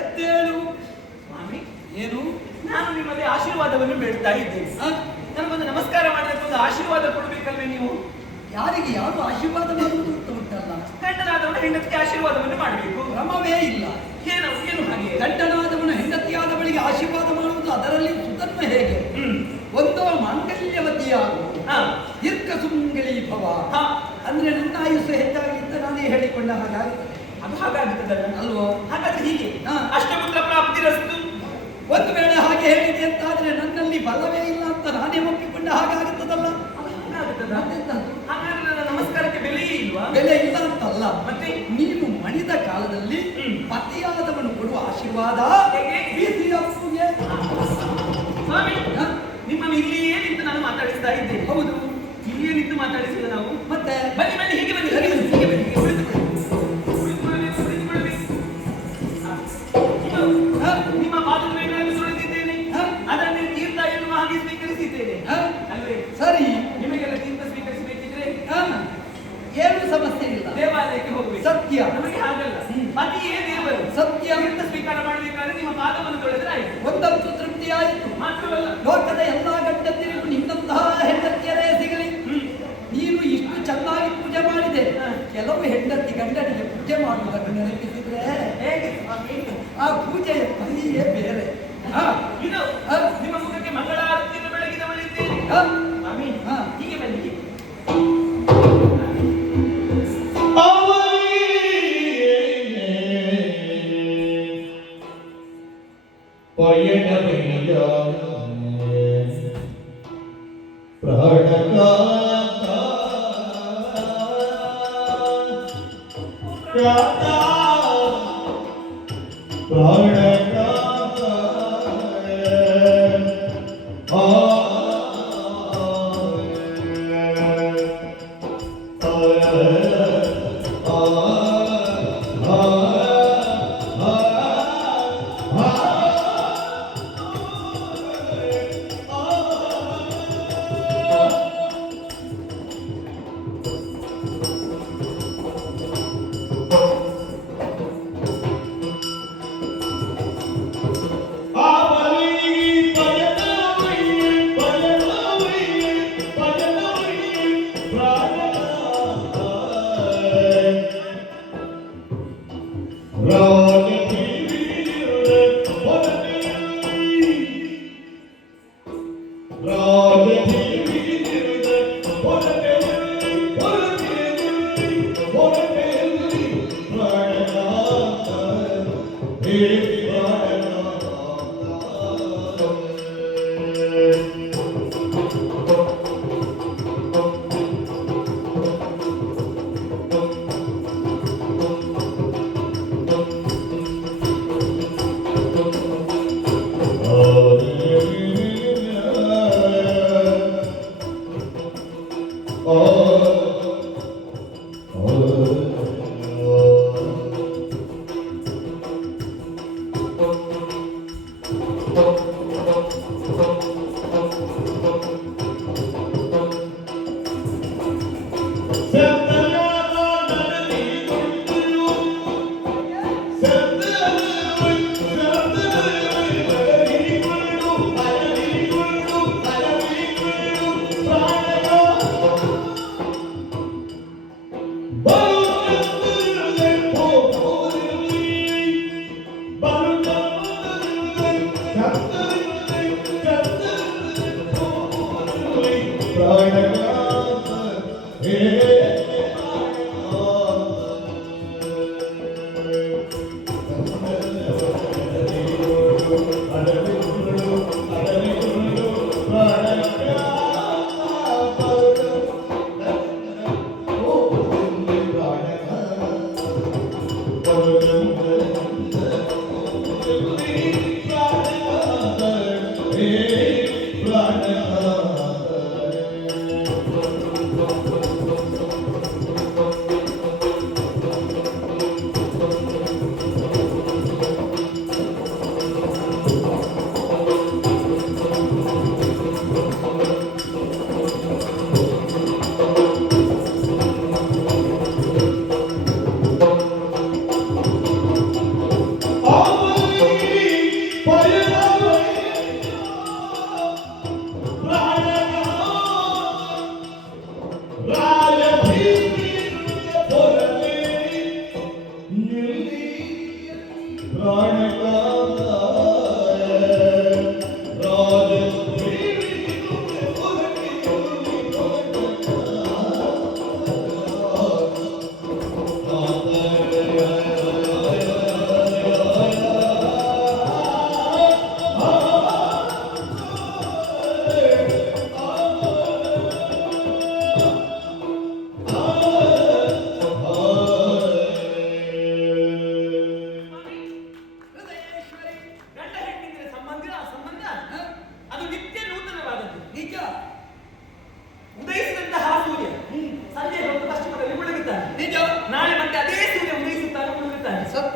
ಎದ್ದೇಳು. ಸ್ವಾಮಿ, ಏನು? ನಾನು ನಿಮ್ಮಲ್ಲಿ ಆಶೀರ್ವಾದವನ್ನು ಬೇಡ್ತಾ ಇದ್ದೇನೆ. ನನಗೊಂದು ನಮಸ್ಕಾರ ಮಾಡಬೇಕು, ಒಂದು ಆಶೀರ್ವಾದ ಕೊಡಬೇಕಲ್ವೇ ನೀವು? ಯಾರಿಗೆ ಯಾರು ಆಶೀರ್ವಾದ ಮಾಡುವುದು ಅಂತ ಉಂಟಲ್ಲ. ಗಂಡನಾದವನು ಹೆಂಡತಿಗೆ ಆಶೀರ್ವಾದವನ್ನು ಮಾಡಬೇಕು. ಕ್ರಮವೇ ಇಲ್ಲ. ಏನು ಏನು ಹಾಗೆ? ಗಂಡನಾದವನು ಹೆಂಡತಿಯಾದವಳಿಗೆ ಆಶೀರ್ವಾದ ಮಾಡುವುದು, ಅದರಲ್ಲಿ ಸುಧರ್ಮ ಹೇಗೆ? ಒಂದು ಮಾಂಗಲ್ಯವತಿಯಾಗು, ದೀರ್ಘ ಸುಮಂಗಲಿ ಭವ. ಅಂದ್ರೆ ನನ್ನ ಆಯುಸ್ಸು ಹೆಚ್ಚಾಗಲಿ ಅಂತ ನಾನೇ ಹೇಳಿಕೊಂಡ ಹಾಗಾಗುತ್ತದೆ. ಅದು ಹಾಗಾಗುತ್ತದಲ್ಲ ಅಲ್ವೋ? ಹಾಗಾದ್ರೆ ಹೀಗೆ ಅಷ್ಟಪುತ್ರ ಪ್ರಾಪ್ತಿರಸ್ತು. ಒಂದು ವೇಳೆ ಹಾಗೆ ಹೇಳಿದೆ ಅಂತಾದ್ರೆ ನನ್ನಲ್ಲಿ ಬಲವೇ ಇಲ್ಲ ಅಂತ ನಾನೇ ಒಪ್ಪಿಕೊಂಡ ಹಾಗಾಗುತ್ತದಲ್ಲ. ಹಾಗಾದ್ರೆ ನನ್ನ ನಮಸ್ಕಾರಕ್ಕೆ ಬೆಲೆಯೇ ಇಲ್ವಾ? ಬೆಲೆ ಇಲ್ಲ ಅಂತಲ್ಲ, ಮತ್ತೆ ನೀನು ಮಣಿದ ಕಾಲದಲ್ಲಿ ಪತಿಯಾದವನು ಕೊಡುವ ಆಶೀರ್ವಾದ ಸ್ವಾಮಿ, ನಿಮ್ಮನ್ನು ಇಲ್ಲಿಯೇ ನಿಂತು ನಾನು ಮಾತಾಡಿಸ್ತಾ ಇದ್ದೇನೆ. ಹೌದು, ಇಲ್ಲಿಯೇ ನಿಂತು ಮಾತಾಡಿಸಿದ ನಾವು. ಮತ್ತೆ ಬನ್ನಿ ಬನ್ನಿ, ಹೀಗೆ ಬನ್ನಿ, ಹೀಗೆ ಬನ್ನಿ, ಹೀಗೆ ಬನ್ನಿ, ನಿಮ್ಮ ಪಾದದ ಮೇಲೆ ಸುಳಿದಿದ್ದೇನೆ, ಅದನ್ನೇ ತೀರ್ಥ ಎನ್ನುವ ಹಾಗೆ ಸ್ವೀಕರಿಸಿದ್ದೇನೆ ಅಲ್ವೇ? ಸರಿ, ನಿಮಗೆಲ್ಲ ತೀರ್ಥ ಸ್ವೀಕರಿಸಬೇಕಿದ್ರೆ ಏನು ಸಮಸ್ಯೆ ಇಲ್ಲ, ದೇವಾಲಯಕ್ಕೆ ಹೋಗ್ಬೇಕು. ಸತ್ಯ. ನಮಗೆ ಹಾಗಲ್ಲ, ಪತಿಯೇ ದೇವರು. ಸತ್ಯ. ತೀರ್ಥ ಸ್ವೀಕಾರ ಮಾಡಬೇಕಾದ್ರೆ ನಿಮ್ಮ ಪಾದವನ್ನು ತೊಳೆದ್ರೆ ಆಯ್ತು. ಒಂದಂತೂ ತೃಪ್ತಿ ಆಯಿತು. ಮಾತ್ರವಲ್ಲ, ಲೋಕದ ಎಲ್ಲಾ ಗಂಡಂದಿರಿಗೂ ನಿನ್ನಂತಹ ಹೆಂಡತಿಯರೇ ಸಿಗಲಿ. ನೀನು ಇಷ್ಟು ಚೆನ್ನಾಗಿ ಪೂಜೆ ಮಾಡಿದೆ. ಕೆಲವು ಹೆಂಡತಿ ಗಂಡನಿಗೆ ಪೂಜೆ ಮಾಡುವುದನ್ನು ನೆನಪಿಸಿದ್ರೆ ಹೇಗೆ ಆ ಪೂಜೆಯ ಪದಿಯೇ ಬೇರೆ. ಇದು ನಿಮ್ಮ ಮುಖಕ್ಕೆ ಮಂಗಳಾರತಿಯನ್ನು ಬೆಳಗಿದವಳಿದ್ದೇನೆ. ಸ್ವಾಮಿ, ಹೀಗೆ ಬನ್ನಿ.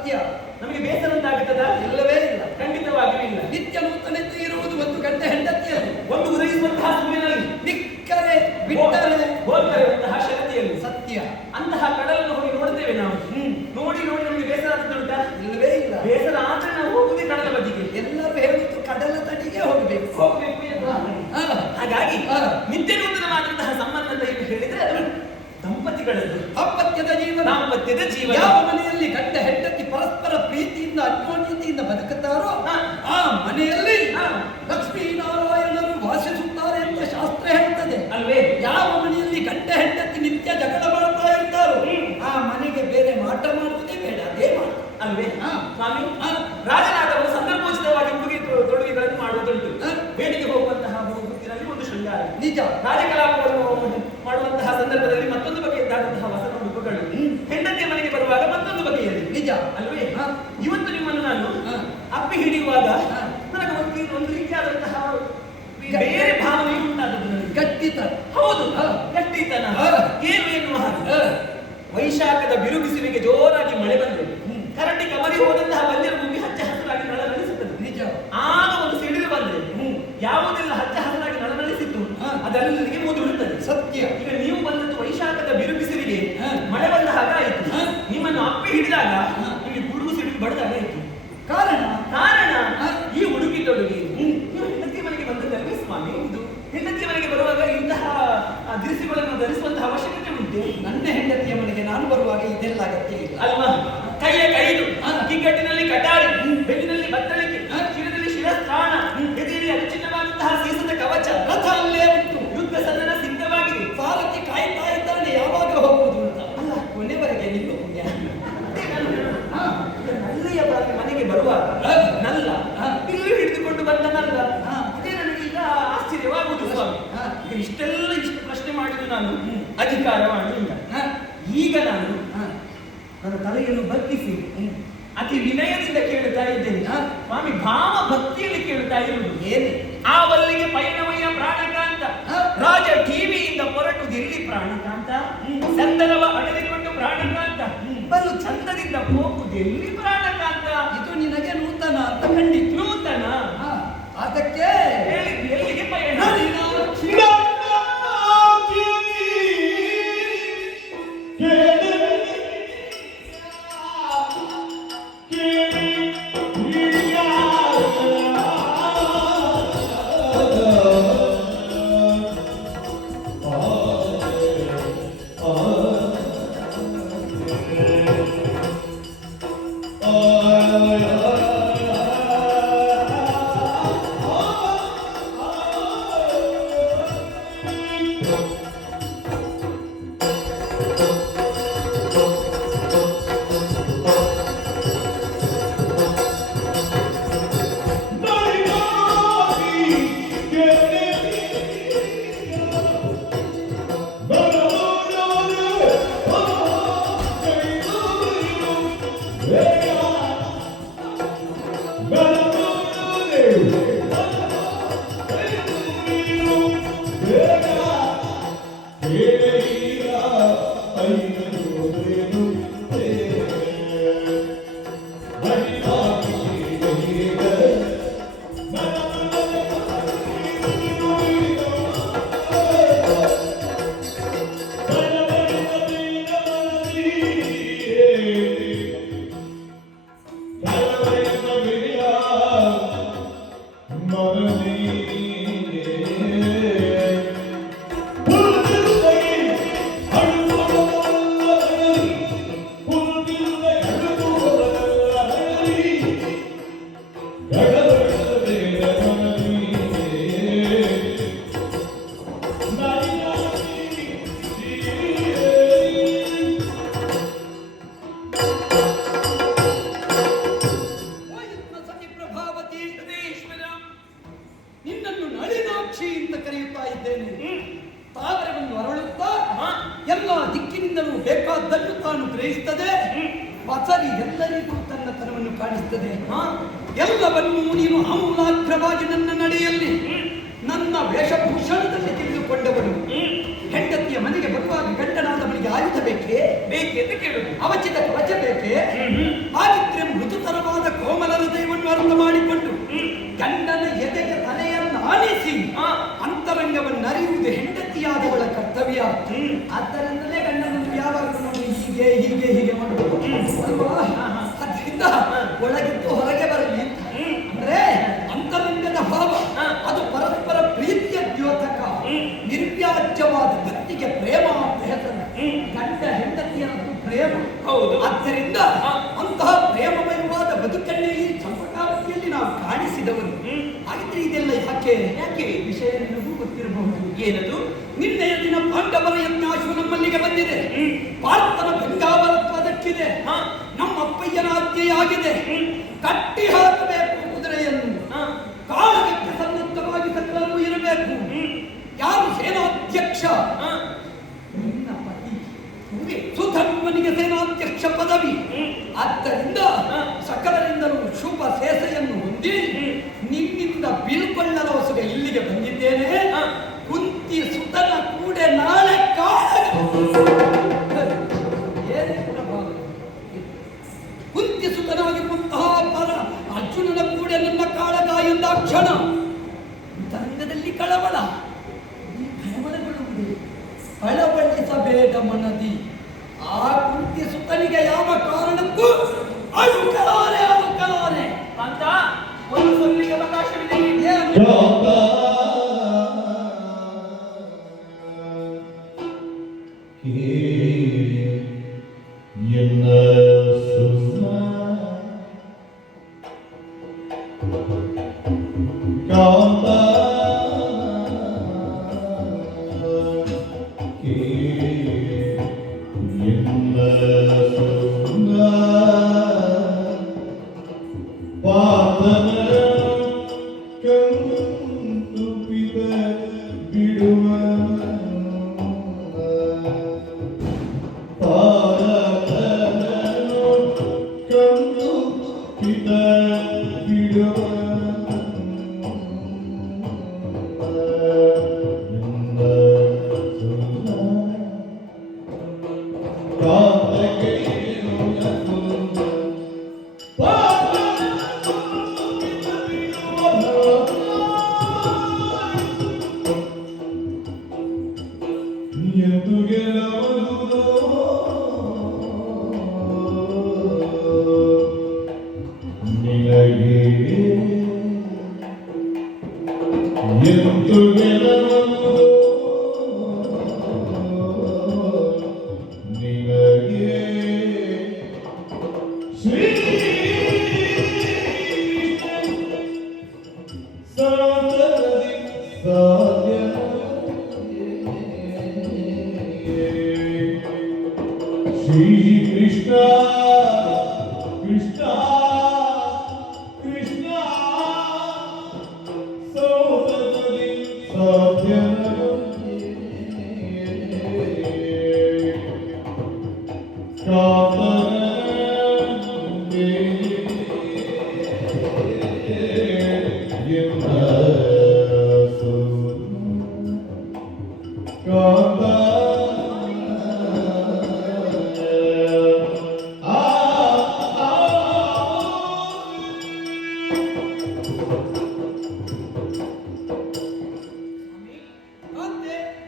ಸತ್ಯ. ನಮಗೆ ಬೇಸರ ಉಂಟಾಗುತ್ತದ? ಇಲ್ಲವೇ ಇಲ್ಲ. ಖಂಡಿತವಾಗಿಯೂ ಇಲ್ಲ. ನಿತ್ಯ ನೂತನತೆ ಇರುವುದು ಒಂದು ಗಂಟೆ ಹೆಂಡತಿಯಲ್ಲಿ, ಒಂದು ಉದಯಿಸುವಂತಹ ಸೂರ್ಯನಲ್ಲಿ, ಬಿಕ್ಕರೆ ಬಿಟ್ಟರೆ ಹೋಗುವಂತಹ ಶಕ್ತಿಯಲ್ಲಿ. ಸತ್ಯ. ಅಂತಹ ಕಡಲನ್ನು ಹೋಗಿ ನೋಡ್ತೇವೆ ನಾವು. ನೋಡಿ ನೋಡಿ ನಮಗೆ ಬೇಸರ ಆಗ್ತುಂಟಾ? ಇಲ್ಲವೇ ಇಲ್ಲ. ಬೇಸರ ಆದ್ರೆ ನಾವು ಹೋಗುದೇ ಕಡಲ ಬದಿಗೆ. ಎಲ್ಲರೂ ಹೇಳುವುದು ಕಡಲ ತಡಿಗೆ ಹೋಗಬೇಕು ಎಂದು. ಹಾಗಾಗಿ ನಿತ್ಯ ನೂತನವಾದಂತಹ ಸಂಬಂಧ ಅಂತ ಏನು ಹೇಳಿದ್ರೆ ಅದು ದಂಪತಿಗಳದ್ದು ದಾಂಪತ್ಯದ ಜೀವನ. ದಾಂಪತ್ಯದ ಜೀವನ. ಯಾವ ಮನೆಯಲ್ಲಿ ಗಂಡ ಹೆಂಡತಿ ಪರಸ್ಪರ ಪ್ರೀತಿಯಿಂದ ಅನ್ಯೋನ್ಯತೆಯಿಂದ ಬದುಕುತ್ತಾರೋ ಆ ಮನೆಯಲ್ಲಿ ಲಕ್ಷ್ಮೀನಾರಾಯಣರು ವಾಸಿಸುತ್ತಾರೆ ಅಂತ ಶಾಸ್ತ್ರ ಹೇಳ್ತದೆ ಅಲ್ವೇ? ಯಾವ ಮನೆಯಲ್ಲಿ ಗಂಡ ಹೆಂಡತಿ ನಿತ್ಯ ಜಗಳ ಮಾಡ್ತಾ ಇರ್ತಾರೋ ಆ ಮನೆಗೆ ಬೇರೆ ಮಾಟ ಮಾಡುವುದೇ ಬೇಡ, ಅದೇ ಮಾಟ ಅಲ್ವೇ? ಸ್ವಾಮಿ, ರಾಜನಾದವರು ಸಂದರ್ಭೋಚಿತವಾಗಿ ಉಡುಗೆ ತೊಡುಗೆಗಳನ್ನು ಮಾಡುವುದುಂಟು. ಬೇಡಿಕೆ ಹೋಗುವಂತಹ ಹುಡುಗಿನಲ್ಲಿ ಒಂದು ಶೃಂಗಾರ. ನಿಜ. ರಾಜಕಲಾಪವನ್ನು ಮಾಡುವಂತಹ ಸಂದರ್ಭದಲ್ಲಿ ಮತ್ತೊಂದು ಬಗೆಯದ್ದಾದಂತಹ ವಸನ ಉಡುಪುಗಳು. ಹೆಂಡತಿಯ ಮನೆಗೆ ಬರುವಾಗ ಮತ್ತೊಂದು ಬಗೆಯಲ್ಲಿ. ನಿಜ ಅಲ್ವೇ? ಇವತ್ತು ನಿಮ್ಮನ್ನು ನಾನು ಅಪ್ಪಿ ಹಿಡಿಯುವಾಗ ನನಗೆ ಒಂದು ರೀತಿಯಾದಂತಹ ಬೇರೆ ಭಾವನೆ ಉಂಟಾದದ್ದು ನನಗೆ. ಗಟ್ಟಿತನ. ಹೌದು, ಗಟ್ಟಿತನ. ಏನು ಎನ್ನುವ ಹಾಗೆ ವೈಶಾಖದ ಬಿರುಬಿಸಿಲಿಗೆ ಜೋರಾಗಿ ಮಳೆ ಬಂದು ಕರಟಿ ಕಮರಿ ಹೋದಂತಹ ಬಂಜರ ಭೂಮಿ ಹಚ್ಚ ಹಸಿರಾಗಿ ನಳನಳಿಸುತ್ತದೆ. ನಿಜ. ಆಗ ಒಂದು ಸಿಡಿಲು ಬಂದ್ರೆ ಯಾವುದೆಲ್ಲ ಹಚ್ಚ ಹಸಿರಾಗಿ ನಳನಳಿಸಿತ್ತು ಅದೆಲ್ಲರಿಗೆ ಮುದುಡುತ್ತದೆ. ಸತ್ಯ. ಈಗ ನೀವು ಬಂದದ್ದು ವೈಶಾಖದ ಬಿರುಬಿಸಿಲಿಗೆ ಮಳೆ ಬಂದ ಹಾಗಾಯಿತು. ನಿಮ್ಮನ್ನು ಅಪ್ಪಿ ಹಿಡಿದಾಗ ನಿಮಗೆ ಗುಡುಗು ಸಿಡಿಲು ಬಡದಾಗಾಯಿತು. ಕಾರಣ ಈ ಉಡುಗಿ ತೊಡುಗಿ. ನೀವು ಹೆಂಡತಿ ಮನೆಗೆ ಬಂದದ್ದಲ್ವೇ ಸ್ವಾಮಿ? ಇದು ಹೆಂಡತಿಯ ಮನೆಗೆ ಬರುವಾಗ ಇಂತಹ ದಿರಿಸುಗಳನ್ನು ಧರಿಸುವಂತಹ ಅವಶ್ಯಕತೆ ಉಂಟು? ನನ್ನ ಹೆಂಡತಿಯ ಮನೆಗೆ ನಾನು ಬರುವಾಗ ಇದೆಲ್ಲ ಅಗತ್ಯ ಇಲ್ಲ ಅಲ್ವಾ? ಕೈಯ ಕೈದು, ಕಿಕ್ಕಟ್ಟಿನಲ್ಲಿ ಕಟಾರಿ, ಬೆನ್ನಿನಲ್ಲಿ ಬತ್ತಳಿಕೆ, ಶಿರದಲ್ಲಿ ಶಿರಸ್ತ್ರಾಣ, ಎದೆಯಲ್ಲಿ ಅನುಚಿತವಾದಂತಹ ಸೀಸದ ಕವಚ, ರಥ ಅಲ್ಲೇ ಉಂಟು, ಯುದ್ಧ ಸದನ ಸಿದ್ಧವಾಗಿದೆ, ಸಾರಥಿ ಕಾಯ್ತಾ ಇದ್ದಾನೆ ಯಾವಾಗ ಹೋಗುವುದು ಅಂತ. ಅಲ್ಲ, ಕೊನೆವರೆಗೆ ನಿಲ್ಲು ಪುಣ್ಯ. ನಲ್ಲಿಯ ಮನೆಗೆ ಬರುವಾಗ ನಲ್ಲ ಇಲ್ಲಿ ಹಿಡಿದುಕೊಂಡು ಬಂದ ನಲ್ಲ, ಅದೇ ನನಗೆ ಈಗ ಆಶ್ಚರ್ಯವಾಗುವುದು ಸ್ವಾಮಿ. ಇಷ್ಟು ಪ್ರಶ್ನೆ ಮಾಡಿದ್ದು ನಾನು ಅಧಿಕಾರವಾಣಿಯಿಂದ. ಈಗ ನಾನು ನನ್ನ ತಲೆಯನ್ನು ಬಗ್ಗಿಸಿ ಅತಿ ವಿನಯದಿಂದ ಕೇಳುತ್ತಾ ಇದ್ದೇನೆ ಸ್ವಾಮಿ. ಭಾವ ಭಕ್ತಿಯಲ್ಲಿ ಕೇಳುತ್ತಾ ಇರುವುದು ಏನೇ? ಆವಲ್ಲಿಗೆ ಪಯಣವಯ್ಯ ಪ್ರಾಣಕಾಂತ, ರಾಜ ಟಿವಿಯಿಂದ ಹೊರಟುದೆಲ್ಲಿ ಪ್ರಾಣಕಾಂತ, ಸಂದರ್ಭ ಅಡಲಿಕೊಂಡು ಪ್ರಾಣಕಾಂತ, ಬಲು ಚಂದದಿಂದ ಹೋಗುದೆಲ್ಲಿ ಪ್ರಾಣಕಾಂತ. ಇದು ನಿನಗೆ ನೂತನ ಅಂತ ಖಂಡಿತ. ನೂತನ ಅದಕ್ಕೆ ಎಲ್ಲಿಗೆ ಪಯಣ? ನಿನ್ನನ್ನು ನಳಿನಾಕ್ಷಿ ಅಂತ ಕರೆಯುತ್ತಾ ಇದ್ದೇನೆ. ತಾವರವನ್ನು ಅರಳುತ್ತಾ ಎಲ್ಲ ದಿಕ್ಕಿನಿಂದಲೂ ಬೇಕಾದ್ದನ್ನು ತಾನು ಗ್ರಹಿಸುತ್ತದೆ. ಬಸರಿ ಎಲ್ಲರಿಗೂ ತನ್ನ ತನವನ್ನು ಕಾಣಿಸುತ್ತದೆ. ಎಲ್ಲವನ್ನೂ ನೀನು ಆಮೂಲಾಗ್ರವಾಗಿ ನನ್ನ ನಡೆಯಲ್ಲಿ ನನ್ನ ವೇಷಭೂಷಣದಲ್ಲಿ ತಿಳಿದುಕೊಂಡವನು. ಹೆಂಡತಿಯ ಮನೆಗೆ ಬರುವಾಗ ಗಂಡನಾದವನಿಗೆ ಆಯುಧ ಬೇಕೇ? ಬೇಕೆಂದು ಕೇಳುದು. ಅವಚಿತ ಕವಚ ಬೇಕೇ? ಹಾಗಿದ್ರೆ ಆದ್ದರಿಂದಲೇ ಗಂಡನನ್ನು ಯಾವಾಗ ನೋಡಿ ಹೀಗೆ ಹೀಗೆ ಹೀಗೆ ಮಾಡಬೇಕು ಅಲ್ವಾ? ಅದರಿಂದ ಒಳಗಿದ್ದು ಹೊರಗೆ ಬರಲಿ ಅಂದ್ರೆ ಅಂತರಂಗದ ಭಾವ ಅದು ಪರಸ್ಪರ ಪ್ರೀತಿಯ ದ್ಯೋತಕ, ನಿರ್ವ್ಯಾಜ್ಯವಾದ ಭಕ್ತಿಗೆ ಪ್ರೇಮ ಅಂತ ಹೇಳ್ತಾರೆ. ಗಂಡ ಹೆಂಡತಿಯರದ್ದು ಪ್ರೇಮ. ಹೌದು. ಆದ್ದರಿಂದ ಅಂತಹ ಪ್ರೇಮಮಯವಾದ ಬದುಕನ್ನೇ ಈ ಚಂಪಕಾವತಿಯಲ್ಲಿ ನಾವು ಕಾಣಿಸಿದವರು. ಹಾಗಿದ್ರೆ ಇದೆಲ್ಲ ಯಾಕೆ ಯಾಕೆ ವಿಷಯ ನಿನಗೂ ಗೊತ್ತಿರಬಹುದು. ಏನದು? ನಿನ್ನೆಯ ದಿನ ಪಾಂಡವರ ಯಜ್ಞಾಶು ನಮ್ಮಲ್ಲಿಗೆ ಬಂದಿದೆ. ಪಾರ್ಥನ ಗಂಗಾವರತ್ವ ಅದಕ್ಕಿದೆ. ನಮ್ಮ ಅಪ್ಪಯ್ಯನ ಆಜ್ಞೆಯಾಗಿದೆ. ಕಟ್ಟಿ ಹಾಕಬೇಕು ಕುದುರೆಯನ್ನು, ಕಾಳಗಕ್ಕೆ ಸನ್ನದ್ಧವಾಗಿ ಸಕಲರೂ ಇರಬೇಕು. ಯಾರು ಸೇನಾಧ್ಯಕ್ಷ? ನಿನ್ನ ಪತಿ ಸುಧರ್ಮನಿಗೆ ಸೇನಾಧ್ಯಕ್ಷ ಪದವಿ. ಆದ್ದರಿಂದ ಸಕಲರಿಂದಲೂ ಶುಭ ಸೇಸೆಯನ್ನು ಹೊಂದಿ ನಿನ್ನಿಂದ ಬೀಳ್ಕೊಳ್ಳಲವಸುಗೆ ಇಲ್ಲಿಗೆ ಬಂದಿದ್ದೇನೆ. ಕುಂತಿ ಸುತನ ಕೂಡೆ ನಾಳೆ ಕುಂತಿ ಸುತನಾಗಿರುವಂತಹ ಪರ ಅರ್ಜುನನ ಕೂಡೆ ನನ್ನ ಕಾಳಗ ಎಂದಾಕ್ಷಣ ತರಂಗದಲ್ಲಿ ಕಳವಳ. ಈ ಕಳವಳಗೊಳ್ಳುವುದೇ ಕಳವಳಿಸಬೇಡ ಮನದಿ. ಆ ಕುಂತಿ ಸುತನಿಗೆ ಯಾವ ಕಾರಣಕ್ಕೂ ಅಳುಕಲಾರೆ ಅಂತ ಒಂದು ಸೊಲ್ಲಿಗೆ ಅವಕಾಶವಿದೆ.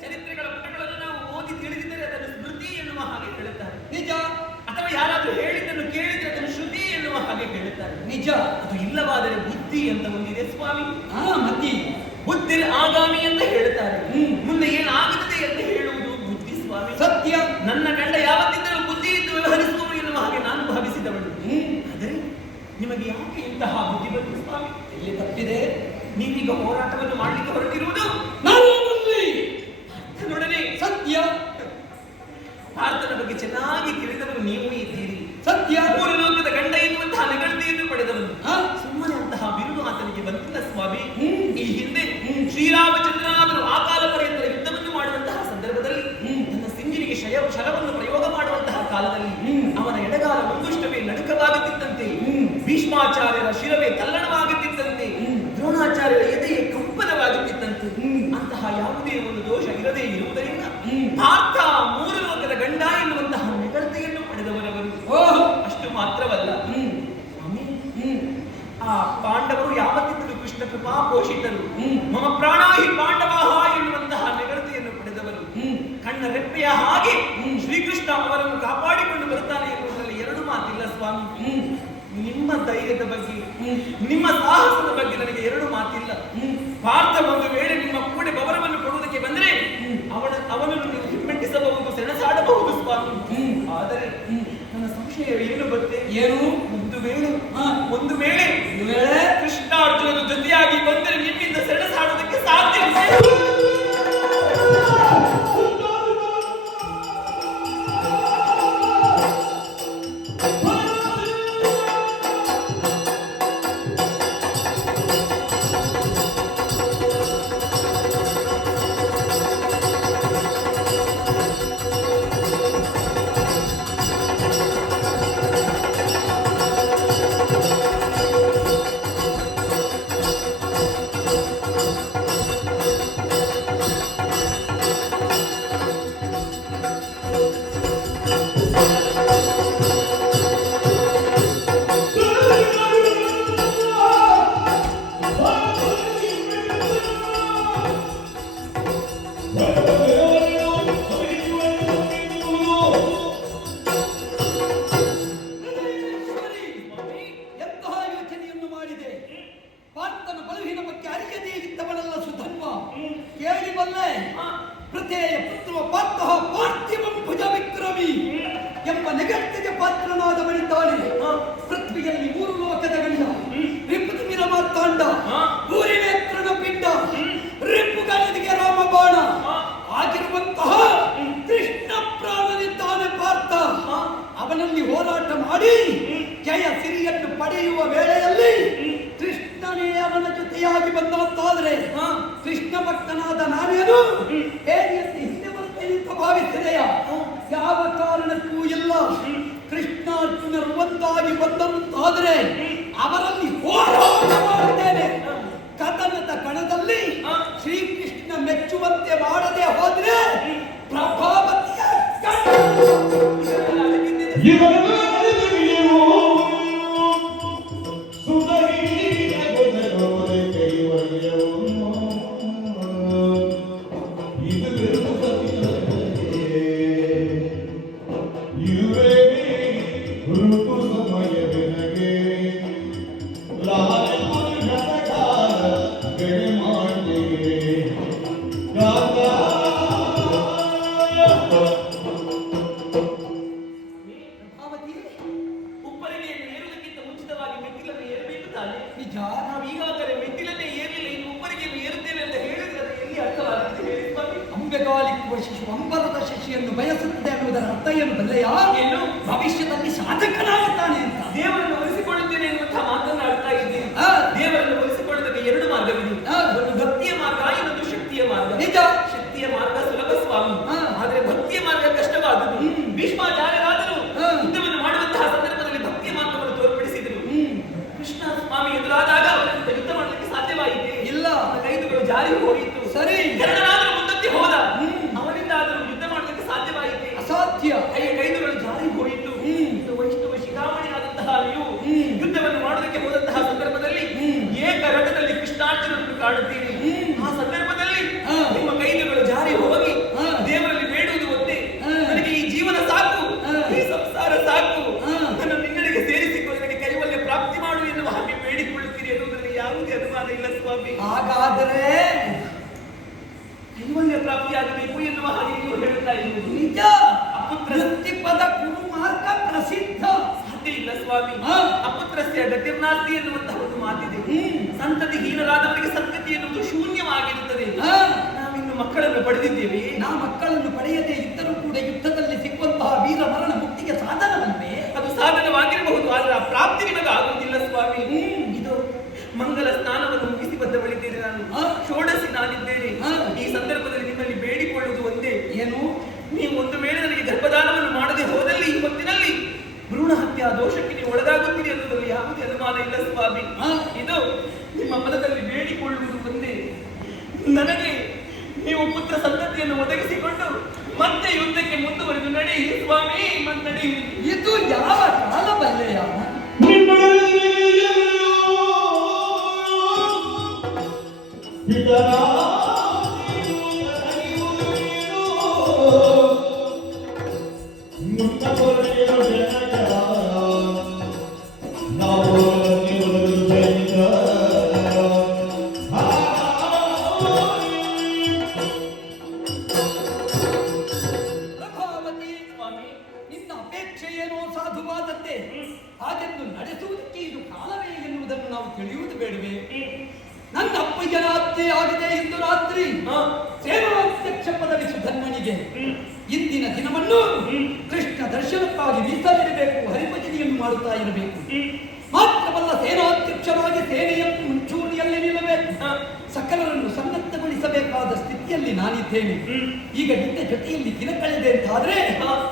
ಚರಿತ್ರೆಗಳ ಪುಟಗಳನ್ನು ನಾವು ಓದಿ ತಿಳಿದಿದ್ದರೆ ಅದನ್ನು ಸ್ಮೃತಿ ಎನ್ನುವ ಹಾಗೆ ಹೇಳುತ್ತಾರೆ. ನಿಜ. ಅಥವಾ ಯಾರಾದರೂ ಹೇಳಿದ್ದನ್ನು ಕೇಳಿದರೆ ಅದನ್ನು ಶ್ರುತಿ ಎನ್ನುವ ಹಾಗೆ ಹೇಳುತ್ತಾರೆ. ನಿಜ. ಅದು ಇಲ್ಲವಾದರೆ ಬುದ್ಧಿ ಅಂತ ಒಂದಿದೆ ಸ್ವಾಮಿ. ಮತಿ ಬುದ್ಧಿ ಆಗಾಮಿ ಅಂತ ಹೇಳ್ತಾರೆ. ಮುಂದೆ ಏನಾಗುತ್ತದೆ ಅಂತ ಹೇಳುವುದು ಬುದ್ಧಿ ಸ್ವಾಮಿ. ಸತ್ಯ. ನನ್ನ ಗಂಡ ಯಾವತ್ತಿದ್ದರೂ ಬುದ್ಧಿ ಇದ್ದು ವ್ಯವಹರಿಸುವುದು ಎನ್ನುವ ಹಾಗೆ ನಾನು ಭಾವಿಸಿದವಳು. ಆದರೆ ನಿಮಗೆ ಯಾಕೆ ಇಂತಹ ಬುದ್ಧಿ ಬಂತು ಸ್ವಾಮಿ? ಎಲ್ಲಿ ತಪ್ಪಿದೆ? ನೀವೀಗ ಹೋರಾಟವನ್ನು ಮಾಡಲಿಕ್ಕೆ ಹೊರಟಿರುವುದು ನೋಡನೆ ಸತ್ಯ. ಭಾರತದ ಬಗ್ಗೆ ಚೆನ್ನಾಗಿ ತಿಳಿದವರು ನೀವು ಇದ್ದೀರಿ. ಸತ್ಯ. ಮೂರು ಲೋಕದ ಗಂಡ ಎನ್ನುವಂತಹ ನೆಗಳತೆಯನ್ನು ಪಡೆದವರು. ಸುಮ್ಮನೆ ಅಂತಹ ಬಿರುದು ಆತನಿಗೆ ಬಂದಿಲ್ಲ ಸ್ವಾಮಿ. ಈ ಹಿಂದೆ ಶ್ರೀರಾಮಚಂದ್ರನಾದರೂ ಆ ಕಾಲ ಪರ್ಯಂತರ ಯುದ್ಧವನ್ನು ಮಾಡುವಂತಹ ಸಂದರ್ಭದಲ್ಲಿ ತನ್ನ ಸಿಂಗಿನಿಗೆ ಶರವನ್ನು ಪ್ರಯೋಗ ಮಾಡುವಂತಹ ಕಾಲದಲ್ಲಿ ಅವನ ಎಡಗಾಲ ಮುಂಗುಷ್ಟವೇ ನಡುಕವಾಗುತ್ತಿದ್ದಂತೆ, ಭೀಷ್ಮಾಚಾರ್ಯರ ಶಿರವೇ ತಲ್ಲಣವಾಗುತ್ತಿದ್ದಂತೆ, ದ್ರೋಣಾಚಾರ್ಯರ ಎದೆಯೇ ಕಂಪನವಾಗುತ್ತಿದ್ದಂತೆ, ಅಂತಹ ಯಾವುದೇ ಒಂದು ದೋಷ ಇರದೇ ಇರುವುದರಿಂದ ಪಾರ್ಥ ಮೂರು ಲೋಕದ ಗಂಡ ಎನ್ನುವಂತಹ ನೆಗಳತೆಯನ್ನು ಪಡೆದವರವರು. ಅಷ್ಟು ಮಾತ್ರವಲ್ಲ, ಆ ಪಾಂಡವರು ಯಾವತ್ತಿದ್ದರೂ ಕೃಷ್ಣ ಕೃಪಾ ಪೋಷಿತರು. ಮಮ ಪ್ರಾಣಾಹಿ ಪಾಂಡವಾಹ ಎನ್ನುವಂತಹ ನೆಗಳತೆಯನ್ನು ಪಡೆದವರು. ಕಣ್ಣ ಪ್ರತಿಜ್ಞೆಯ ಹಾಗೆ ಶ್ರೀಕೃಷ್ಣ ಅವರನ್ನು ಕಾಪಾಡಿಕೊಂಡು ಬರುತ್ತಾನೆ ಎನ್ನುವುದರಲ್ಲಿ ಎರಡು ಮಾತಿಲ್ಲ ಸ್ವಾಮಿ. ನಿಮ್ಮ ಧೈರ್ಯದ ಬಗ್ಗೆ, ನಿಮ್ಮ ಸಾಹಸದ ಬಗ್ಗೆ ನನಗೆ ಎರಡು ಮಾತಿಲ್ಲ. ಪಾರ್ಥ ಒಂದು ವೇಳೆ ನಿಮ್ಮ ಕೂಡೆ ಬವರವನ್ನು ಕೊಡುವುದಕ್ಕೆ ಬಂದರೆ ಅವನನ್ನು ನೀವು ಹಿಮ್ಮೆಟ್ಟಿಸಬಹುದು, ಸೆಣಸಾಡಬಹುದು ಸ್ವಾಮಿ. ಆದರೆ ನನ್ನ ಸಂಶಯ ಏನು ಗೊತ್ತೇ? ಏನು? ಒಂದು ವೇಳೆ ಕೃಷ್ಣ ಅರ್ಜುನನ ಜೊತೆಯಾಗಿ ಬಂದರೆ ನಿಮ್ಮಿಂದ ಸೆಣಸಾಡುವುದಕ್ಕೆ ಸಾಧ್ಯವಿದೆ. ಪೃಥ್ವಿಯಲ್ಲಿ 3 ಲೋಕದ ಗಂಡ ರಿಪುತಿಮಿರ ಮಾರ್ತಾಂಡ, ಭೂರಿನೇತ್ರನ ಪಿಂಡ, ರಿಪುಗಲದಿಗೆ ರಾಮ ಬಾಣ ಆಗಿರುವಂತಹ ಕೃಷ್ಣ ಪ್ರಾಣನಿದ್ದಾನೆ ಪಾರ್ಥ. ಅವನಲ್ಲಿ ಹೋರಾಟ ಮಾಡಿ ಜಯ ಸಿರಿಯನ್ನು ಪಡೆಯುವ ವೇಳೆಯಲ್ಲಿ ಕೃಷ್ಣನೇ ಅವನ ಜೊತೆಯಾಗಿ ಬಂದಂತಾದ್ರೆ ಕೃಷ್ಣ ಭಕ್ತನಾದ ನಾನೇನು ಹೇಗೆಂದು ಹಿಂದೆ ಬರ್ತೇನೆ ಅಂತ ಭಾವಿಸಿದೆಯ? ಯಾವ ಕಾರಣಕ್ಕೂ ಇಲ್ಲ. ಕೃಷ್ಣಾರ್ಜುನರು ಒಂದಾಗಿ ಬಂದಂತಾದರೆ ಅವರಲ್ಲಿ ಹೋರಾಟ ಮಾಡುತ್ತೇನೆ. ಕದನದ ಕಣದಲ್ಲಿ ಶ್ರೀಕೃಷ್ಣ ಮೆಚ್ಚುವಂತೆ ಮಾಡದೆ ಹೋದ್ರೆ ಪ್ರಭಾವತಿಯ ಅಂಬರದ ಶಶಿಯನ್ನು ಬಯಸುತ್ತದೆ ಅನ್ನುವುದರ ಅರ್ಥ ಏನು ಬಲ್ಲೆಯ? ಏನು? ಭವಿಷ್ಯದಲ್ಲಿ ಸಾಧಕನಾಗುತ್ತಾನೆ ಅಂತ ದೇವರನ್ನು ಒಲಿಸಿಕೊಳ್ಳುತ್ತೇನೆ ಎನ್ನುವಂತಹ ಮಾತನ್ನು ಆಡ್ತಾ ಇದ್ದೀನಿ. ದೇವರನ್ನು ಒಲಿಸಿಕೊಳ್ಳುವುದಕ್ಕೆ 2 ಮಾರ್ಗವಿದೆ. ಒಂದು ಭಕ್ತಿಯ ಮಾರ್ಗ, ಇನ್ನೊಂದು ಶಕ್ತಿಯ ಮಾರ್ಗ. ನಿಜ. ಶಕ್ತಿಯ ಮಾರ್ಗ ಸುಲಭ ಸ್ವಾಮಿ, ಆದರೆ ಭಕ್ತಿಯ ಮಾರ್ಗ ಕಷ್ಟವಾದುದು. ಭೀಷ್ಮಾಚಾರ್ಯರಾದರೂ ಯುದ್ಧವನ್ನು ಮಾಡುವಂತಹ ಸಂದರ್ಭದಲ್ಲಿ ಭಕ್ತಿಯ ಮಾರ್ಗವನ್ನು ತೋರ್ಪಡಿಸಿದರು. ಕೃಷ್ಣ ಸ್ವಾಮಿ ಎದುರಾದಾಗ ಅವರಿಂದ ಯುದ್ಧ ಮಾಡಲಿಕ್ಕೆ ಸಾಧ್ಯವಾಯಿತೆ? ಇಲ್ಲ. ಕೈದುಗಳು ಜಾರಿ ಹೋಯಿತು. ಸರಿ, ಎರಡನಾದರೂ ಮುಂದಕ್ಕೆ ಹೋದ, ಅವನಿಂದಾದರೂ ಯುದ್ಧ ಮಾಡಲಿಕ್ಕೆ ಸಾಧ್ಯವಾಯಿತೆ? ಅಸಾಧ್ಯ. ಕೈದುಗಳು ಜಾರಿ ಹೋಯಿತು. ವೈಷ್ಣವ ಶಿಖಾಮಣಿಯಾದಂತಹ ನೀವು ಯುದ್ಧವನ್ನು ಮಾಡುವುದಕ್ಕೆ ಹೋದಂತಹ ಸಂದರ್ಭದಲ್ಲಿ ಏಕರಥದಲ್ಲಿ ಕೃಷ್ಣಾರ್ಜುನನ್ನು ಕಾಣುತ್ತೀರಿ. ಆ ಸಂದರ್ಭದಲ್ಲಿ ನಿಮ್ಮ ಕೈದುಗಳು ಜಾರಿ ಹೋಗಿ ದೇವರಲ್ಲಿ ಬೇಡುವುದು ಒಂದೇ, ನನಗೆ ಈ ಜೀವನ ಸಾಕು, ಈ ಸಂಸಾರ ಸಾಕು, ನನ್ನ ನಿನ್ನಡೆಗೆ ಸೇರಿಸಿಕೊಂಡು ನನಗೆ ಕೈವಲ್ಯ ಪ್ರಾಪ್ತಿ ಮಾಡು ಎನ್ನುವ ಹಾಗೆ ಬೇಡಿಕೊಳ್ಳುತ್ತೀರಿ ಎನ್ನುವುದರಲ್ಲಿ ಯಾವುದೇ ಅನುಮಾನ ಇಲ್ಲ ಸ್ವಾಮಿ. ಹಾಗಾದರೆ ಕೈವಲ್ಯ ಪ್ರಾಪ್ತಿಯಾಗಬೇಕು ಎನ್ನುವ ಹಾಗೆ ನೀವು ಹೇಳುತ್ತಾ ಇರುವುದು ನಿಜ. ಅಪುತ್ರಸ್ತಿಪದ ಕುರುಮಾರ್ಗ ಪ್ರಸಿದ್ಧ. ಸಾಧ್ಯ ಇಲ್ಲ ಸ್ವಾಮಿ. ಅಪುತ್ರಸ್ಯ ಗತಿರ್ನಾಸ್ತಿ ಎನ್ನುವಂತಹ ಒಂದು ಮಾತಿದೆ. ಸಂತತಿ ಹೀನರಾದವರಿಗೆ ಸಂತತಿ ಎನ್ನುವುದು ಶೂನ್ಯವಾಗಿರುತ್ತದೆ. ನಾವಿನ್ನು ಮಕ್ಕಳನ್ನು ಪಡೆದಿದ್ದೇವೆ. ಮಕ್ಕಳನ್ನು ಪಡೆಯದೇ ಇದ್ದರೂ ಕೂಡ ಯುದ್ಧದಲ್ಲಿ ಸಿಕ್ಕುವಂತಹ ವೀರ ಮರಣ ಮುಕ್ತಿಗೆ ಸಾಧನವನ್ನೇ. ಅದು ಸಾಧನವಾಗಿರಬಹುದು, ಆದರೆ ಆ ಪ್ರಾಪ್ತಿ ನಿಮಗೆ ಆಗುವುದಿಲ್ಲ ಸ್ವಾಮಿ. ಇದು ಮಂಗಲ ಸ್ನಾನವನ್ನು ಮುಗಿಸಿ ಬಂದ ಬಳಿದ್ದೇನೆ ನಾನು. ಷೋಡಶಿ ನಾನಿದ್ದೇನೆ. ಈ ಸಂದರ್ಭದಲ್ಲಿ ನಿಮ್ಮಲ್ಲಿ ಬೇಡಿಕೊಳ್ಳುವುದು ಒಂದೇ. ಏನು? ನೀವು ಒಂದು ವೇಳೆ ನನಗೆ ಗರ್ಭದಾನವನ್ನು ಮಾಡದೆ ಹೋದಲ್ಲಿ ಈ ಹೊತ್ತಿನಲ್ಲಿ ಭ್ರೂಣ ಹತ್ಯೆ ದೋಷಕ್ಕೆ ನೀವು ಒಳಗಾಗುತ್ತೀರಿ ಅನ್ನೋದ್ರಲ್ಲಿ ಯಾವುದೇ ಅನುಮಾನ ಇಲ್ಲ ಸ್ವಾಮಿ. ಇದು ನಿಮ್ಮ ಮನದಲ್ಲಿ ಬೇಡಿಕೊಳ್ಳುವುದು ಒಂದೇ. ನನಗೆ ನೀವು ಪುತ್ರ ಸಂತತಿಯನ್ನು ಒದಗಿಸಿಕೊಂಡು ಮತ್ತೆ ಯುದ್ಧಕ್ಕೆ ಮುಂದುವರೆದು ನಡಿ ಸ್ವಾಮಿ, ನಡಿ. ಇದು ಯಾವ ಕಾಲ ಬಲ್ಲೆಯ? ಸಾಧುವಾದದ್ದೇ. ಹಾಗೆಂದು ನಡೆಸುವುದಕ್ಕೆ ಇದು ಕಾಲವೇ ಎನ್ನುವುದನ್ನು ನಾವು ತಿಳಿಯುವುದು ಬೇಡವೇ? ನನ್ನ ಅಪ್ಪಯ್ಯನ ಹತ್ಯೆ ಆಗಿದೆ ಇಂದು ರಾತ್ರಿ. ಸೇನಾಧ್ಯಕ್ಷ ಪದವಿ ಸುಧನ್ವನಿಗೆ ಇಂದಿನ ದಿನವನ್ನು ಕೃಷ್ಣ ದರ್ಶನಕ್ಕಾಗಿ ಮೀಸಲಿಡಬೇಕು, ಹರಿಭಜನೆಯನ್ನು ಮಾಡುತ್ತಾ ಇರಬೇಕು. ಮಾತ್ರವಲ್ಲ, ಸೇನಾಧ್ಯಕ್ಷರಾಗಿ ಸೇನೆಯ ಮುಂಚೂಣಿಯಲ್ಲಿ ನಿಲ್ಲಬೇಕು. ಸಕಲರನ್ನು ಸನ್ನದ್ಧಗೊಳಿಸಬೇಕಾದ ಸ್ಥಿತಿಯಲ್ಲಿ ನಾನಿದ್ದೇನೆ. ಈಗ ನಿನ್ನ ಜೊತೆಯಲ್ಲಿ ದಿನ ಕಳೆದೆ ಅಂತಾದ್ರೆ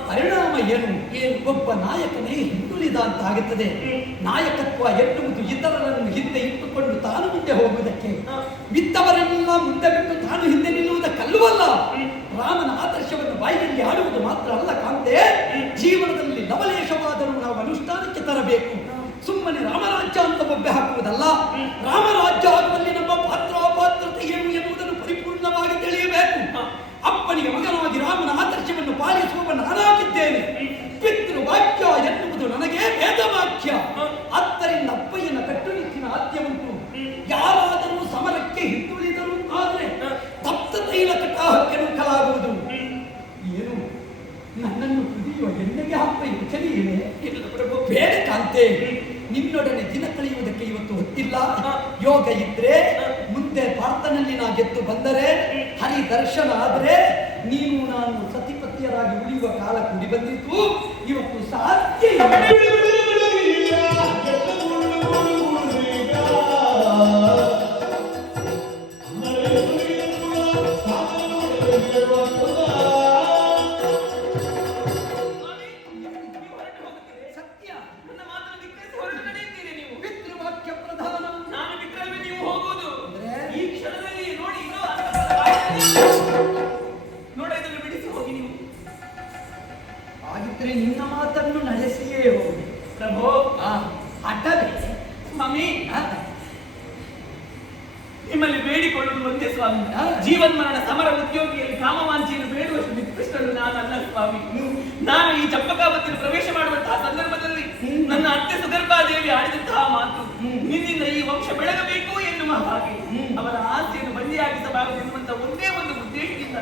ಪರಿಣಾಮ ಏನು? ಒಬ್ಬ ನಾಯಕನೇ ಹಿಂದುಳಿದ ಅಂತಾಗುತ್ತದೆ. ನಾಯಕತ್ವ ಎನ್ನುವುದು ಇತರರನ್ನು ಹಿಂದೆ ಇಟ್ಟುಕೊಂಡು ತಾನು ಮುಂದೆ ಹೋಗುವುದಕ್ಕೆ, ಮಿತ್ತವರೆಲ್ಲ ಮುಂದೆ ಬಿಟ್ಟು ತಾನು ಹಿಂದೆ ನಿಲ್ಲುವುದಕ್ಕಲ್ಲವಲ್ಲ. ರಾಮನ ಆದರ್ಶವನ್ನು ಬಾಯಿಯಲ್ಲಿ ಆಡುವುದು ಮಾತ್ರ ಅಲ್ಲ ಕಾಂತೆ, ಜೀವನದಲ್ಲಿ ಲವಲೇಶವಾದರೂ ನಾವು ಅನುಷ್ಠಾನಕ್ಕೆ ತರಬೇಕು. ಸುಮ್ಮನೆ ರಾಮರಾಜ್ಯ ಅಂತ ಬೊಬ್ಬೆ ಹಾಕುವುದಲ್ಲ. ರಾಮರಾಜ್ಯ ಆಗುವಲ್ಲಿ ನಮ್ಮ ಪಾತ್ರಾಪಾತ್ರತೆ ಏನು ಎನ್ನುವುದನ್ನು ಪರಿಪೂರ್ಣವಾಗಿ ತಿಳಿಯಬೇಕು. ಅಪ್ಪನಿಗೆ ಮಗನಾಗಿ ರಾಮನ ಆದರ್ಶವನ್ನು ಪಾಲಿಸುವ ನಾನಾಗಿದ್ದೇನೆ. ಪಿತೃ ವಾಕ್ಯ ಎನ್ನುವುದು ನನಗೆ ವೇದವಾಕ್ಯ. ಆದ್ದರಿಂದ ಅಪ್ಪಯ್ಯನ ಕಟ್ಟುನಿಟ್ಟಿನ ಆದ್ಯ ಉಂಟು. ಯಾರಾದರೂ ಸಮರಕ್ಕೆ ಹಿಂದುಳಿದರು ಆದರೆ ತಪ್ತ ತೈಲ ಕಟಾಹಕ್ಕೆ ನೂಕಲಾಗುವುದು. ಏನು ನನ್ನನ್ನು ಕುದಿಯುವ ಎಣ್ಣೆಗೆ ಹಾಕುವ ಯೋಚನೆ ಇದೆ? ಬೇಡ ಕಾಂತೆ, ನಿನ್ನೊಡನೆ ದಿನ ಕಳೆಯುವುದಕ್ಕೆ ಇವತ್ತು ಹೊತ್ತಿಲ್ಲ. ಯೋಗ ಇದ್ರೆ ಮುಂದೆ ಭಾರತನಲ್ಲಿ ನಾ ಗೆದ್ದು ಬಂದರೆ, ಹರಿ ದರ್ಶನ ಆದರೆ ನೀನು ನಾನು ಸತಿಪತಿಯರಾಗಿ ಉಳಿಯುವ ಕಾಲ ಕೂಡಿ ಬಂದಿತ್ತು. ಇವತ್ತು ಸಾಧ್ಯ ಆಗಿದ್ರೆ ನಿನ್ನ ಮಾತನ್ನು ನಡೆಸಿಯೇ ಹೋಗಿ ಪ್ರಭು. ಹಠವೇ ಸ್ವಾಮಿ, ನಿಮ್ಮಲ್ಲಿ ಬೇಡಿಕೊಳ್ಳುವುದು ಒಂದೇ ಸ್ವಾಮಿ. ಜೀವನ್ಮರಣ ಸಮರ ಉದ್ಯೋಗಿಯಲ್ಲಿ ಕಾಮವಾಂಚಿಯನ್ನು ಬೇಡುವಷ್ಟು ನಿಕೃಷ್ಟಳು ನಾನಲ್ಲ ಸ್ವಾಮಿ. ನಾನು ಈ ಚಂಪಕಾವತಿಯನ್ನು ಪ್ರವೇಶ ಮಾಡುವಂತಹ ಸಂದರ್ಭದಲ್ಲಿ ನನ್ನ ಅತ್ತೆ ಸುಗರ್ಭಾದೇವಿ ಆಡಿದಂತಹ ಮಾತು, ನಿನ್ನಿಂದ ಈ ವಂಶ ಬೆಳಗಬೇಕು ಎನ್ನುವ ಹಾಗೆ ಅವರ ಆಸೆಯನ್ನು ಬಂದಿಯಾಗಿಸಬಾರದು ಎನ್ನುವಂತ ಒಂದೇ ಒಂದು ಉದ್ದೇಶದಿಂದ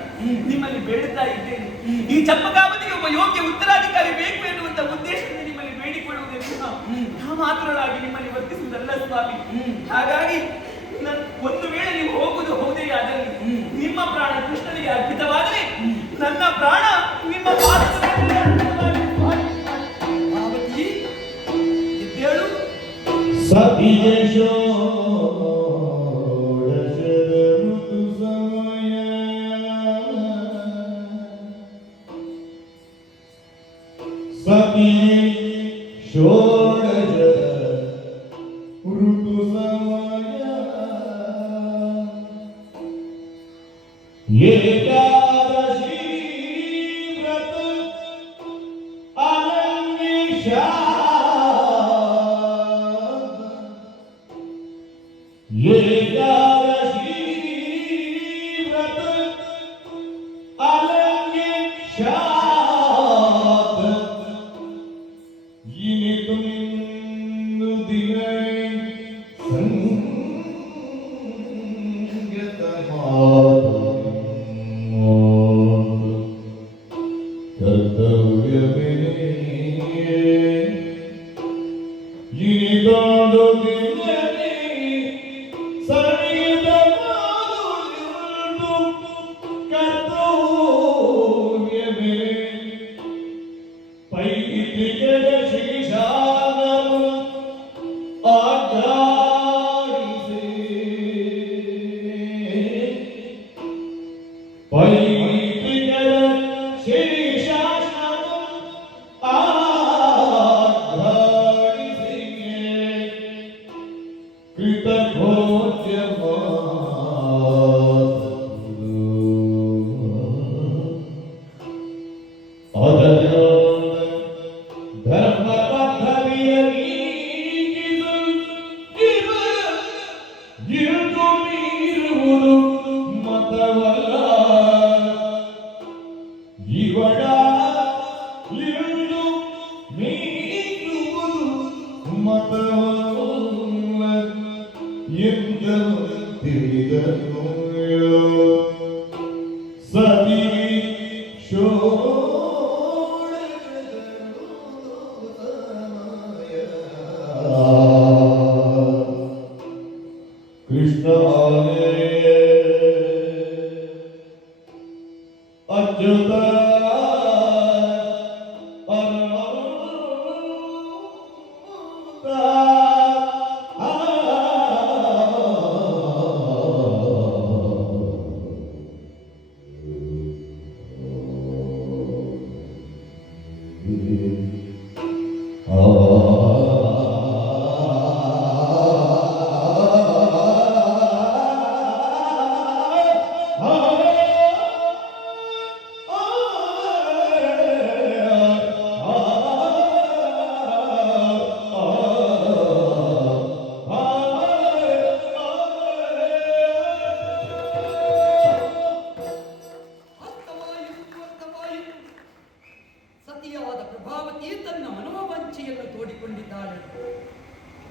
ನಿಮ್ಮಲ್ಲಿ ಬೇಡುತ್ತಾ ಇದ್ದೇನೆ. ಈ ಚಂಪಕಾವತಿಗೆ ಒಬ್ಬ ಯೋಗ್ಯ ಉತ್ತರಾಧಿಕಾರಿ ಬೇಕು ಎನ್ನುವಂತ ಉದ್ದೇಶದಿಂದ ನಿಮ್ಮಲ್ಲಿ ಬೇಡಿಕೊಳ್ಳುವುದನ್ನು ಮಾತ್ರಳಾಗಿ ನಿಮ್ಮಲ್ಲಿ ವರ್ತಿಸುವುದಲ್ಲ ಸ್ವಾಮಿ. ಹಾಗಾಗಿ ಒಂದು ವೇಳೆ ನೀವು ಹೋಗುವುದು ಹೌದೇ ಆದಲ್ಲಿ ನಿಮ್ಮ ಪ್ರಾಣ ಕೃಷ್ಣನಿಗೆ ಅರ್ಪಿತವಾದರೆ ನನ್ನ ಪ್ರಾಣ ನಿಮ್ಮ ಏಕಾದಶಿ ವ್ರತ ಅನನ್ಯೇಷ ಏಕಾದಶಿ ವ್ರತ ಅನನ್ಯೇಷ ಇನಿತು ನಿನ್ನು ದಿನ ಸಂಗತ ಸತಿ ಶೋ ಹೇಳಿದ್ದಾಳೆ.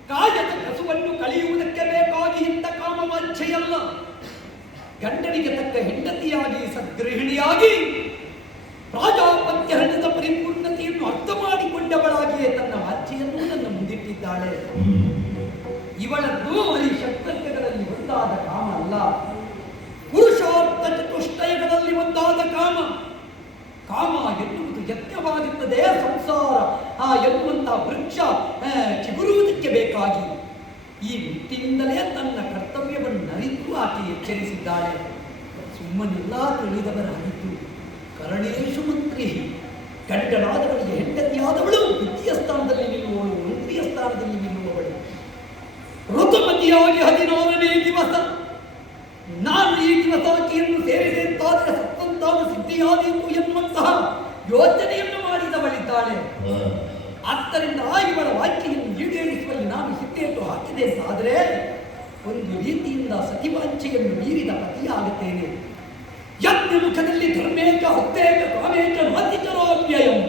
ಕಾಯದ ಕಸುವನ್ನು ಕಳೆಯುವುದಕ್ಕೆ ಬೇಕಾಗಿ ಇಂಥ ಕಾಮವಾಂಛೆಯಲ್ಲ, ಗಂಡನಿಗೆ ತಕ್ಕ ಹೆಂಡತಿಯಾಗಿ ಸದ್ಗೃಹಿಣಿಯಾಗಿ ಪ್ರಾಜಾಪತ್ಯ ಹಣದ ಪರಿಪೂರ್ಣತೆಯನ್ನು ಅರ್ಥ ಮಾಡಿಕೊಂಡವಳಾಗಿಯೇ ತನ್ನ ವಾಚ್ಯೆಯನ್ನು ನನ್ನ ಮುಂದಿಟ್ಟಿದ್ದಾಳೆ. ಇವಳದ್ದು ಅಲ್ಲಿ ಷಟ್ಕರ್ಯಗಳಲ್ಲಿ ಒಂದಾದ ಕಾಮ ಅಲ್ಲ, ಪುರುಷಾರ್ಥ ಚತುಷ್ಟಯಗಳಲ್ಲಿ ಒಂದಾದ ಕಾಮ. ಕಾಮ ಎನ್ನುವುದು ಯಜ್ಞವಾಗುತ್ತದೆ, ಸಂಸಾರ ಎನ್ನುವಂತಹ ವೃಕ್ಷ ಚಿಗುರುವುದಕ್ಕೆ ಬೇಕಾಗಿ. ಈ ನಿಟ್ಟಿನಿಂದಲೇ ತನ್ನ ಕರ್ತವ್ಯವನ್ನು ನರಿತು ಆಕೆ ಎಚ್ಚರಿಸಿದ್ದಾಳೆ. ಸುಮ್ಮನೆಲ್ಲ ತಿಳಿದವರಾಗಿದ್ದು ಕರಣೇಶು ಮಂತ್ರಿ, ಗಂಡನಾದವಳಿಗೆ ಹೆಂಡತಿಯಾದವಳು ಬುದ್ಧಿಯ ಸ್ಥಾನದಲ್ಲಿ ನಿಲ್ಲುವವಳು, ಮಂತ್ರಿಯ ಸ್ಥಾನದಲ್ಲಿ ನಿಲ್ಲುವವಳು. ಋತುಮತಿಯಾಗಿ 16ನೇ ದಿವಸ ನಾನು ಈ ದಿವಸ ಆಕೆಯನ್ನು ಸೇರಿದೆ ಅಂತಾದರೆ ಸತ್ತಂತಾನು ಸಿದ್ಧಿಯಾದೀತು ಎನ್ನುವಂತಹ ಯೋಚನೆಯನ್ನು ಮಾಡಿದವಳಿದ್ದಾಳೆ. ಆದ್ದರಿಂದ ಇವಳ ವಾಕ್ಯವನ್ನು ಈಡೇರಿಸುವಲ್ಲಿ ನಾನು ಸಿದ್ಧೇಟು ಹಾಕಿದೆ ಅಂತಾದರೆ ಒಂದು ರೀತಿಯಿಂದ ಸತಿವಾಂಛೆಯನ್ನು ಮೀರಿದ ಪತಿಯಾಗುತ್ತೇನೆ. ಯಜ್ಞಮುಖದಲ್ಲಿ ಧರ್ಮೇಕ ಹತ್ತೇಕ ಕಾಮೇಕ ಮಾತಿಕರೋವ್ಯಯಂ,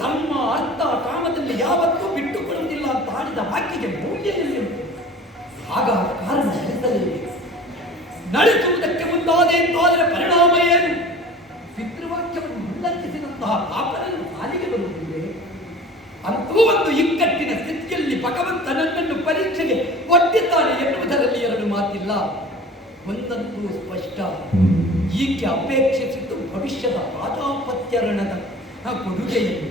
ಧರ್ಮ ಅರ್ಥ ಕಾಮದಲ್ಲಿ ಯಾವತ್ತೂ ಬಿಟ್ಟುಕೊಡುವುದಿಲ್ಲ ಅಂತ ಆಡಿದ ವಾಕ್ಯಕ್ಕೆ ಮೌಲ್ಯದಲ್ಲಿ ಉಂಟು. ಹಾಗಾದ ಕಾರಣ ನಡೆಸಲೇಬೇಕು. ನಡೆಸುವುದಕ್ಕೆ ಮುಂದಾದೆ ಎಂದಾದರೆ ಪರಿಣಾಮ ಏನು? ಪಿತೃವಾಕ್ಯವನ್ನು ಉಲ್ಲಂಘಿಸಿದಂತಹ ಪಾಪರನ್ನು ಪಾಲಿಗೆ ಬರುವುದಿದೆ. ಅಂತೂ ಒಂದು ಇಕ್ಕಟ್ಟಿನ ಸ್ಥಿತಿಯಲ್ಲಿ ಭಗವಂತ ನನ್ನನ್ನು ಪರೀಕ್ಷೆಗೆ ಒಡ್ಡಿದ್ದಾನೆ ಎನ್ನುವುದರಲ್ಲಿ ಎರಡು ಮಾತಿಲ್ಲ. ಒಂದಂತೂ ಸ್ಪಷ್ಟ, ಈಕೆ ಅಪೇಕ್ಷಿಸಿದ್ದು ಭವಿಷ್ಯದ ರಾಜಾಪತ್ಯರಣದ ಕೊಡುಗೆಯನ್ನು.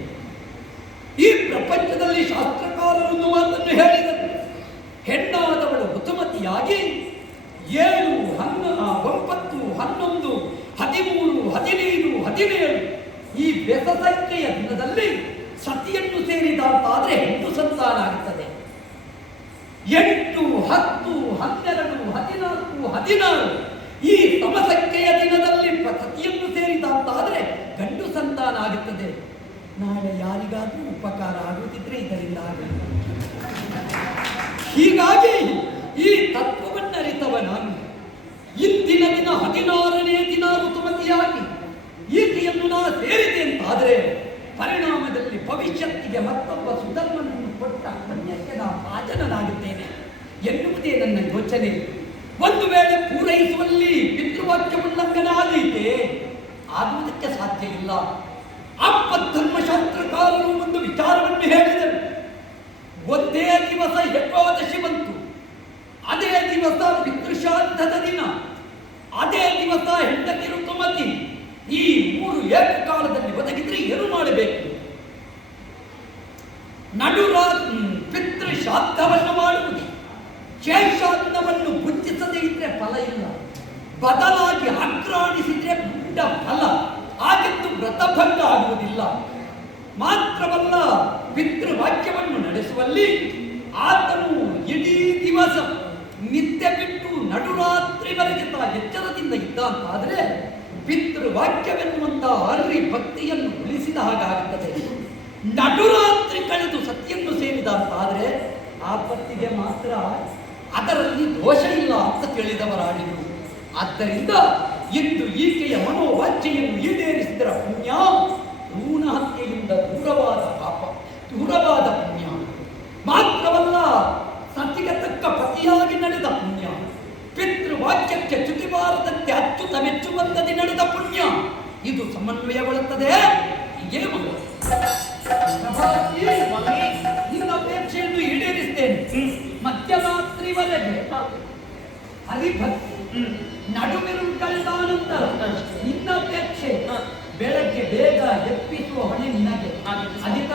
ಈ ಪ್ರಪಂಚದಲ್ಲಿ ಶಾಸ್ತ್ರಕಾರರನ್ನು ಮಾತನ್ನು ಹೇಳಿದರು. ಹೆಣ್ಣಾದವಳು ಋತುಮತಿಯಾಗಿ 7, 9, 11, 13, 15, 17 ಈ ಬೆಸ ಸಂಖ್ಯೆಯ ದಿನದಲ್ಲಿ ಸತಿಯನ್ನು ಸೇರಿದಂತಾದರೆ ಹೆಣ್ಣು ಸಂತಾನ ಆಗುತ್ತದೆ. 8, 10, 12, 14, 16 ಈ ಸಮಸಂಖ್ಯೆಯ ದಿನದಲ್ಲಿ ಸತಿಯನ್ನು ಸೇರಿದಂತಾದರೆ ಗಂಡು ಸಂತಾನ ಆಗುತ್ತದೆ. ನಾಳೆ ಯಾರಿಗಾದ್ರೂ ಉಪಕಾರ ಆಗುತ್ತಿದ್ರೆ ಇದರಿಂದ ಆಗುತ್ತದೆ. ಹೀಗಾಗಿ ಈ ತತ್ವವನ್ನು ಅರಿತವ ನಾನು ಇಂದಿನ ದಿನ 16ನೇ ದಿನ ಋತುಮತಿಯಾಗಿ ಈಕೆಯನ್ನು ನಾ ಸೇರಿದೆ ಅಂತಾದರೆ ಪರಿಣಾಮದಲ್ಲಿ ಭವಿಷ್ಯತ್ತಿಗೆ ಮತ್ತೊಬ್ಬ ಸುಧರ್ಮನನ್ನು ಕೊಟ್ಟ ಪುಣ್ಯಕ್ಕೆ ನಾ ಭಾಜನನಾಗುತ್ತೇನೆ ಎನ್ನುವುದೇ ನನ್ನ ಯೋಚನೆ. ಒಂದು ವೇಳೆ ಪೂರೈಸುವಲ್ಲಿ ಪಿತೃವಾಕ್ಯ ಉಲ್ಲಂಘನ ಆದೀತೆ ಆಗುವುದಕ್ಕೆ ಸಾಧ್ಯ ಇಲ್ಲ. ಆಪದ್ಧರ್ಮಶಾಸ್ತ್ರಕಾರರು ಒಂದು ವಿಚಾರವನ್ನು ಹೇಳಿದರು. ಒಂದೇ ದಿವಸ ಏಕಾದಶಿ ಬಂತು, ಅದೇ ದಿವಸ ಪಿತೃಶ್ರಾದ್ದದ ದಿನ, ಅದೇ ದಿವಸ ಹೆಂಡತಿ ಋತುಮತಿ. ಈ 3 ಏಕಕಾಲದಲ್ಲಿ ಒದಗಿದ್ರೆ ಏನು ಮಾಡಬೇಕು? ಪಿತೃಶ್ರಾದ್ದವನ್ನು ಮಾಡುವುದು, ಶೇಷಾನ್ನವನ್ನು ಭುಜಿಸದೇ ಇದ್ರೆ ಫಲ ಇಲ್ಲ, ಬದಲಾಗಿ ಆಕ್ರಾಣಿಸಿದ್ರೆ ದೊಡ್ಡ ಫಲ. ಹಾಗೆಂದು ವ್ರತಭಂಗ ಆಗುವುದಿಲ್ಲ. ಮಾತ್ರವಲ್ಲ, ಪಿತೃವಾಕ್ಯವನ್ನು ನಡೆಸುವಲ್ಲಿ ಆತನು ಇಡೀ ದಿವಸ ನಿದ್ದೆ ಬಿಟ್ಟು ನಡುರಾತ್ರಿವರೆಗೆ ಎಚ್ಚರದಿಂದ ಇದ್ದ ಅಂತಾದರೆ ಪಿತೃವಾಕ್ಯವೆನ್ನುವಂತಹ ಹರಿ ಭಕ್ತಿಯನ್ನು ಉಳಿಸಿದ ಹಾಗಾಗುತ್ತದೆ. ನಡುರಾತ್ರಿ ಕಳೆದು ಸತಿಯನ್ನು ಸೇರಿದ ಅಂತಾದರೆ ಆ ಪತ್ತಿಗೆ ಮಾತ್ರ ಅದರಲ್ಲಿ ದೋಷ ಇಲ್ಲ ಅಂತ ತಿಳಿದವರಾಡಿದರು. ಆದ್ದರಿಂದ ಇಂದು ಈಕೆಯ ಮನೋವಾಂಛೆಯನ್ನು ಈಡೇರಿಸಿದರ ಪುಣ್ಯ, ಭ್ರೂಣ ಹತ್ಯೆಯಿಂದ ದೂರವಾದ ಪಾಪ, ದೂರವಾದ ಪುಣ್ಯ. ಮಾತ್ರವಲ್ಲ, ಸತಿಗೆ ತಕ್ಕ ಪತಿಯಾಗಿ ನಡೆದ ಪುಣ್ಯ, ಪಿತೃವಾಕ್ಯಕ್ಕೆ ಚ್ಯುತಿಬಾರದಂತೆ ಅಚ್ಚುತ ಮೆಚ್ಚುವಂತದಿ ನಡೆದ ಪುಣ್ಯ. ಇದು ಸಮನ್ವಯಗೊಳ್ಳುತ್ತದೆ. ಹೀಗೆ ನಿನ್ನ ಅಪೇಕ್ಷೆಯನ್ನು ಈಡೇರಿಸ್ತೇನೆ. ಮಧ್ಯರಾತ್ರಿವರೆಗೆ ಹರಿಭಕ್ತಿ ನಡುವಿರು ಕಳೆದ ನಂತರ ನಿನ್ನ ಅಪೇಕ್ಷೆ ಬೆಳಗ್ಗೆ ಬೇಗ ಎಪ್ಪಿಸುವ ಹೊಣೆ ನಿನಗೆ. ಅಧಿಕ